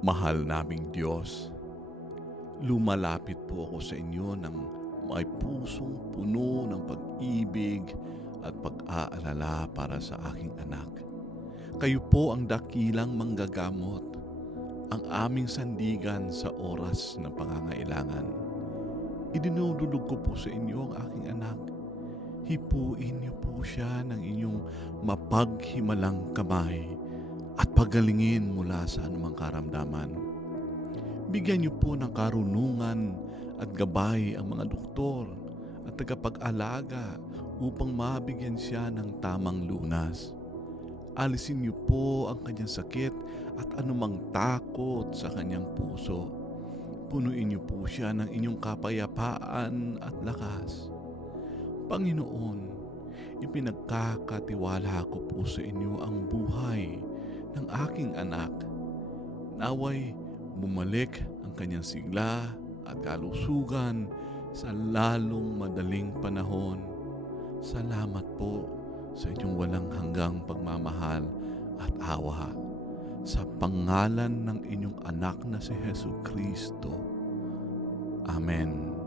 Mahal naming Diyos, lumalapit po ako sa inyo ng may pusong puno ng pag-ibig at pag-aalala para sa aking anak. Kayo po ang dakilang manggagamot, ang aming sandigan sa oras ng pangangailangan. Idinudulog ko po sa inyo ang aking anak. Hipuin niyo po siya ng inyong mapaghimalang kamay at pagalingin mula sa anumang karamdaman. Bigyan niyo po ng karunungan at gabay ang mga doktor at tagapag-alaga upang mabigyan siya ng tamang lunas. Alisin niyo po ang kanyang sakit at anumang takot sa kanyang puso. Punuin niyo po siya ng inyong kapayapaan at lakas. Panginoon, ipinagkakatiwala ko po sa inyo ang buhay ng aking anak. Naway bumalik ang kanyang sigla at kalusugan sa lalong madaling panahon. Salamat po sa inyong walang hanggang pagmamahal at awa. Sa pangalan ng inyong anak na si Jesucristo. Amen.